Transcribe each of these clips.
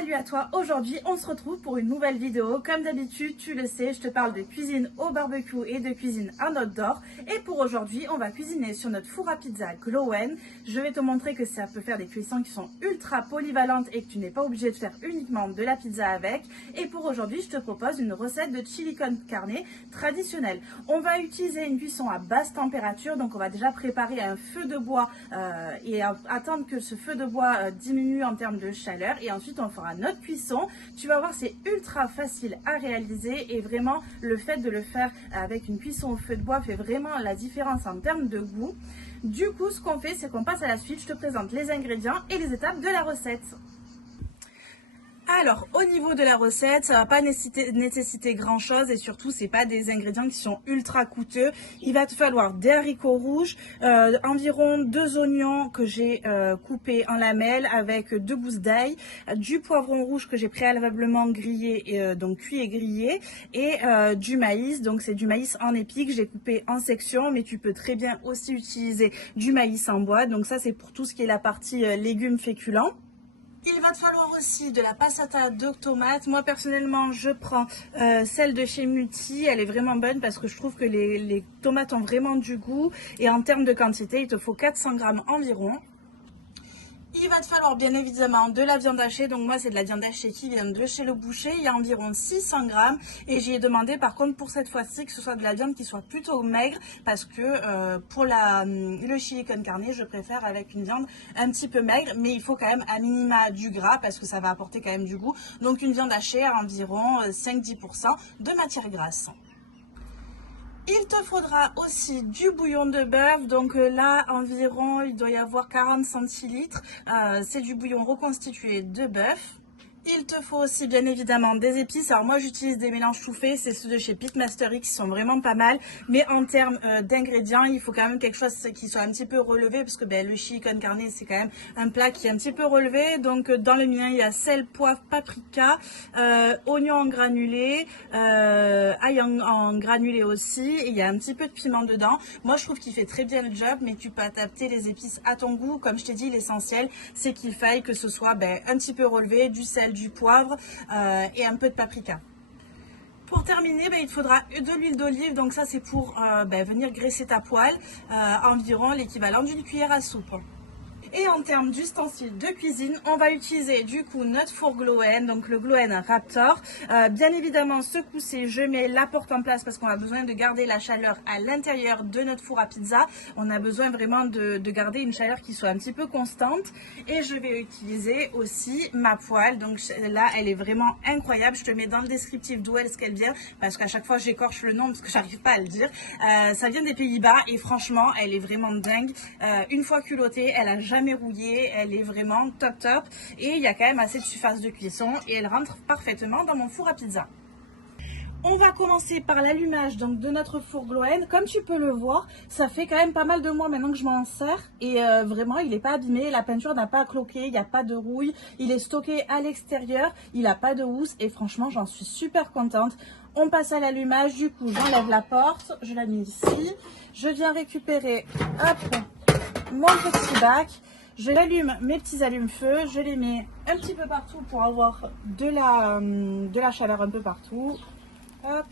Salut à toi, aujourd'hui on se retrouve pour une nouvelle vidéo. Comme d'habitude, tu le sais, je te parle de cuisine au barbecue et de cuisine en outdoor. Et pour aujourd'hui, on va cuisiner sur notre four à pizza Glowen. Je vais te montrer que ça peut faire des cuissons qui sont ultra polyvalentes et que tu n'es pas obligé de faire uniquement de la pizza avec. Et pour aujourd'hui, je te propose une recette de chili con carne traditionnelle. On va utiliser une cuisson à basse température, donc on va déjà préparer un feu de bois et attendre que ce feu de bois diminue en termes de chaleur. Et ensuite, on fera notre cuisson. Tu vas voir, c'est ultra facile à réaliser et vraiment le fait de le faire avec une cuisson au feu de bois fait vraiment la différence en termes de goût. Du coup, ce qu'on fait, c'est qu'on passe à la suite. Je te présente les ingrédients et les étapes de la recette. Alors, au niveau de la recette, ça va pas nécessiter grand chose et surtout, c'est pas des ingrédients qui sont ultra coûteux. Il va te falloir des haricots rouges, environ 2 oignons que j'ai coupés en lamelles avec 2 gousses d'ail, du poivron rouge que j'ai préalablement grillé, donc cuit et grillé, et du maïs. Donc c'est du maïs en épi que j'ai coupé en sections, mais tu peux très bien aussi utiliser du maïs en boîte. Donc ça, c'est pour tout ce qui est la partie légumes féculents. Il va te falloir aussi de la passata de tomates. Moi personnellement je prends celle de chez Mutti. Elle est vraiment bonne parce que je trouve que les tomates ont vraiment du goût. Et en termes de quantité, il te faut 400 grammes environ. Il va te falloir bien évidemment de la viande hachée. Donc moi c'est de la viande hachée qui vient de chez le boucher. Il y a environ 600 grammes. Et j'ai demandé par contre pour cette fois-ci que ce soit de la viande qui soit plutôt maigre. Parce que pour le chili con carne, je préfère avec une viande un petit peu maigre. Mais il faut quand même à minima du gras parce que ça va apporter quand même du goût. Donc une viande hachée à environ 5-10% de matière grasse. Il te faudra aussi du bouillon de bœuf, donc là environ il doit y avoir 40 centilitres, c'est du bouillon reconstitué de bœuf. Il te faut aussi bien évidemment des épices. Alors moi j'utilise des mélanges tout faits, c'est ceux de chez Pitmaster X qui sont vraiment pas mal. Mais en termes d'ingrédients, il faut quand même quelque chose qui soit un petit peu relevé parce que le chili con carne c'est quand même un plat qui est un petit peu relevé. Donc dans le mien il y a sel, poivre, paprika, oignon en granulé, ail en granulé aussi. Et il y a un petit peu de piment dedans. Moi je trouve qu'il fait très bien le job, mais tu peux adapter les épices à ton goût. Comme je t'ai dit, l'essentiel c'est qu'il faille que ce soit un petit peu relevé, du sel, du poivre et un peu de paprika. Pour terminer, il te faudra de l'huile d'olive, donc ça c'est pour venir graisser ta poêle, environ l'équivalent d'une cuillère à soupe. Et en termes d'ustensiles de cuisine, on va utiliser du coup notre four Glowen, donc le Glowen Raptor. Bien évidemment, ce coup-ci, je mets la porte en place parce qu'on a besoin de garder la chaleur à l'intérieur de notre four à pizza. On a besoin vraiment de garder une chaleur qui soit un petit peu constante. Et je vais utiliser aussi ma poêle. Donc là, elle est vraiment incroyable. Je te mets dans le descriptif d'où est-ce qu'elle vient parce qu'à chaque fois, j'écorche le nom parce que j'arrive pas à le dire. Ça vient des Pays-Bas et franchement, elle est vraiment dingue. Une fois culottée, elle a jamais rouillée, elle est vraiment top et il y a quand même assez de surface de cuisson et elle rentre parfaitement dans mon four à pizza. On va commencer par l'allumage donc de notre four Glowen. Comme tu peux le voir, ça fait quand même pas mal de mois maintenant que je m'en sers et vraiment il n'est pas abîmé, la peinture n'a pas cloqué, il n'y a pas de rouille, il est stocké à l'extérieur, il n'a pas de housse et franchement j'en suis super contente. On passe à l'allumage, du coup j'enlève la porte, je la mets ici, je viens récupérer mon petit bac. Je l'allume, mes petits allume-feu, je les mets un petit peu partout pour avoir de la chaleur un peu partout. Hop.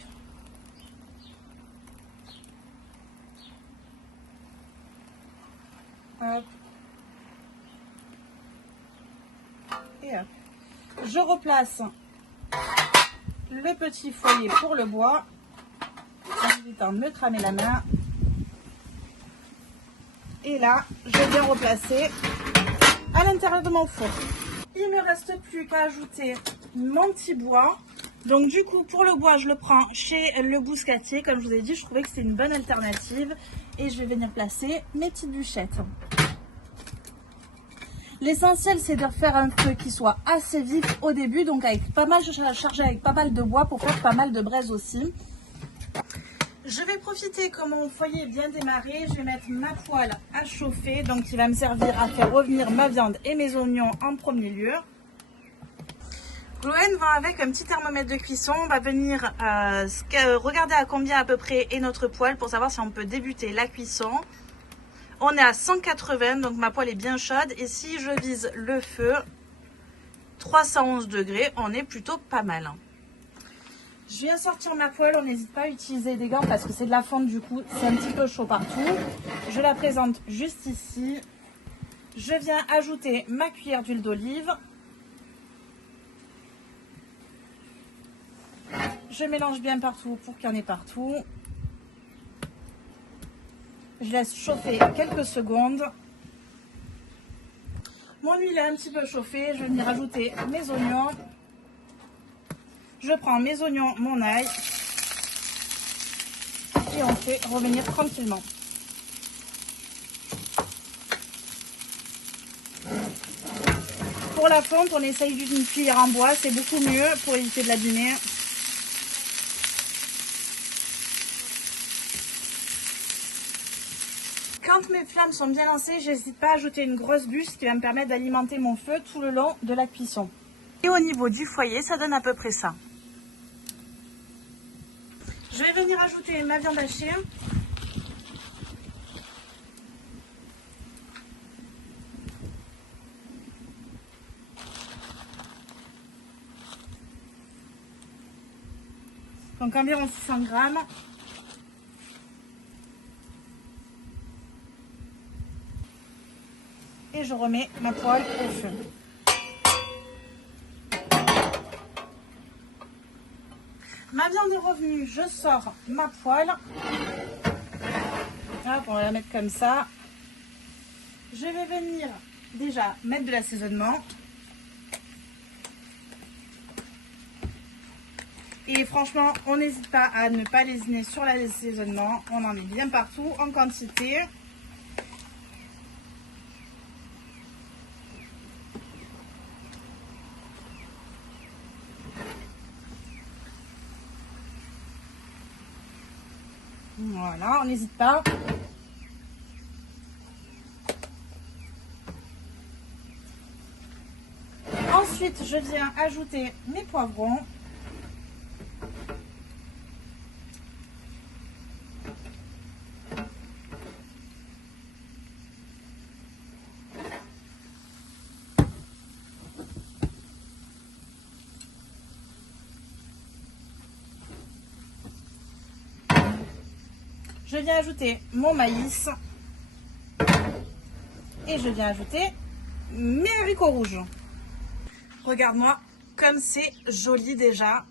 Hop. Et hop. Je replace le petit foyer pour le bois en évitant de me cramer la main. Et là, je viens replacer à l'intérieur de mon four. Il ne me reste plus qu'à ajouter mon petit bois. Donc du coup, pour le bois, je le prends chez le Bouscatier. Comme je vous ai dit, je trouvais que c'était une bonne alternative. Et je vais venir placer mes petites bûchettes. L'essentiel, c'est de faire un feu qui soit assez vif au début. Donc avec pas mal chargé avec pas mal de bois pour faire pas mal de braise aussi. Je vais profiter que mon foyer est bien démarré, je vais mettre ma poêle à chauffer, donc qui va me servir à faire revenir ma viande et mes oignons en premier lieu. Glowen va avec un petit thermomètre de cuisson, on va venir regarder à combien à peu près est notre poêle pour savoir si on peut débuter la cuisson. On est à 180, donc ma poêle est bien chaude et si je vise le feu, 311 degrés, on est plutôt pas mal. Je viens sortir ma poêle, on n'hésite pas à utiliser des gants parce que c'est de la fonte du coup, c'est un petit peu chaud partout. Je la présente juste ici. Je viens ajouter ma cuillère d'huile d'olive. Je mélange bien partout pour qu'il y en ait partout. Je laisse chauffer quelques secondes. Mon huile est un petit peu chauffée, je vais venir ajouter mes oignons. Je prends mes oignons, mon ail et on fait revenir tranquillement. Pour la fonte, on essaye d'une cuillère en bois, c'est beaucoup mieux pour éviter de l'abîmer. Quand mes flammes sont bien lancées, j'hésite pas à ajouter une grosse bûche, ce qui va me permettre d'alimenter mon feu tout le long de la cuisson. Et au niveau du foyer, ça donne à peu près ça. Je vais venir ajouter ma viande hachée. Donc environ 600 grammes. Et je remets ma poêle au feu. Ma viande est revenue, je sors ma poêle. Hop, on va la mettre comme ça. Je vais venir déjà mettre de l'assaisonnement. Et franchement, on n'hésite pas à ne pas lésiner sur l'assaisonnement. On en met bien partout, en quantité. Voilà, on n'hésite pas. Ensuite, je viens ajouter mes poivrons. Je viens ajouter mon maïs et je viens ajouter mes haricots rouges. Regarde-moi comme c'est joli déjà.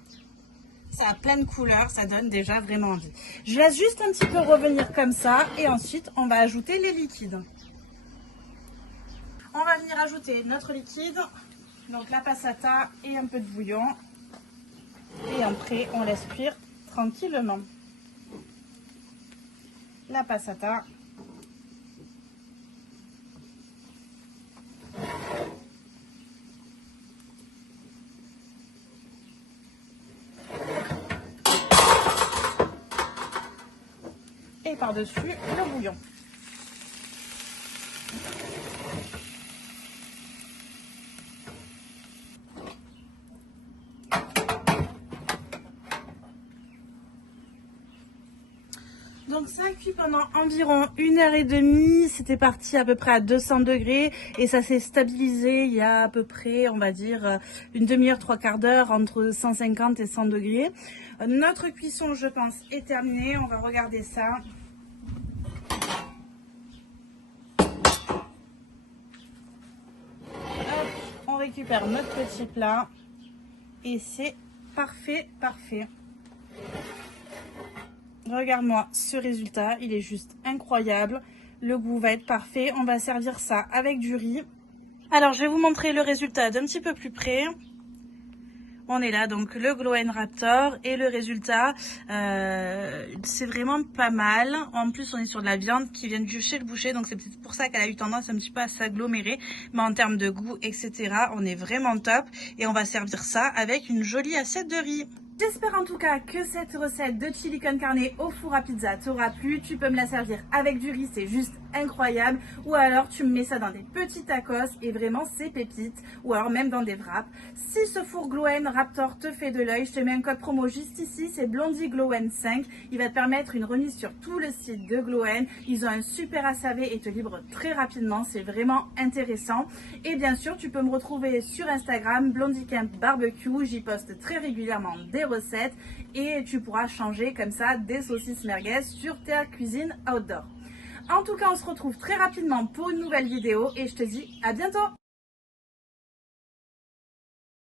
Ça a plein de couleurs, ça donne déjà vraiment envie. Je laisse juste un petit peu revenir comme ça et ensuite on va ajouter les liquides. On va venir ajouter notre liquide, donc la passata et un peu de bouillon. Et après on laisse cuire tranquillement. La passata. Et par-dessus le bouillon. Donc ça a cuit pendant environ 1h30, c'était parti à peu près à 200 degrés et ça s'est stabilisé il y a à peu près, on va dire, une demi-heure, 3/4 d'heure entre 150 et 100 degrés. Notre cuisson, je pense, est terminée, on va regarder ça. Hop, on récupère notre petit plat et c'est parfait, parfait. Regarde-moi ce résultat, il est juste incroyable. Le goût va être parfait. On va servir ça avec du riz. Alors, je vais vous montrer le résultat d'un petit peu plus près. On est là, donc le Glow & Raptor. Et le résultat, c'est vraiment pas mal. En plus, on est sur de la viande qui vient de chez le boucher. Donc, c'est peut-être pour ça qu'elle a eu tendance un petit peu à s'agglomérer. Mais en termes de goût, etc., on est vraiment top. Et on va servir ça avec une jolie assiette de riz. J'espère en tout cas que cette recette de chili con carne au four à pizza t'aura plu. Tu peux me la servir avec du riz, c'est juste incroyable. Ou alors tu mets ça dans des petits tacos et vraiment c'est pépite. Ou alors même dans des wraps. Si ce four Glowen Raptor te fait de l'œil, je te mets un code promo juste ici, c'est BlondieGlowen5. Il va te permettre une remise sur tout le site de Glowen. Ils ont un super SAV et te livrent très rapidement, c'est vraiment intéressant. Et bien sûr, tu peux me retrouver sur Instagram, BlondieCamp Barbecue. J'y poste très régulièrement des recettes et tu pourras changer comme ça des saucisses merguez sur ta cuisine outdoor. En tout cas, on se retrouve très rapidement pour une nouvelle vidéo et je te dis à bientôt.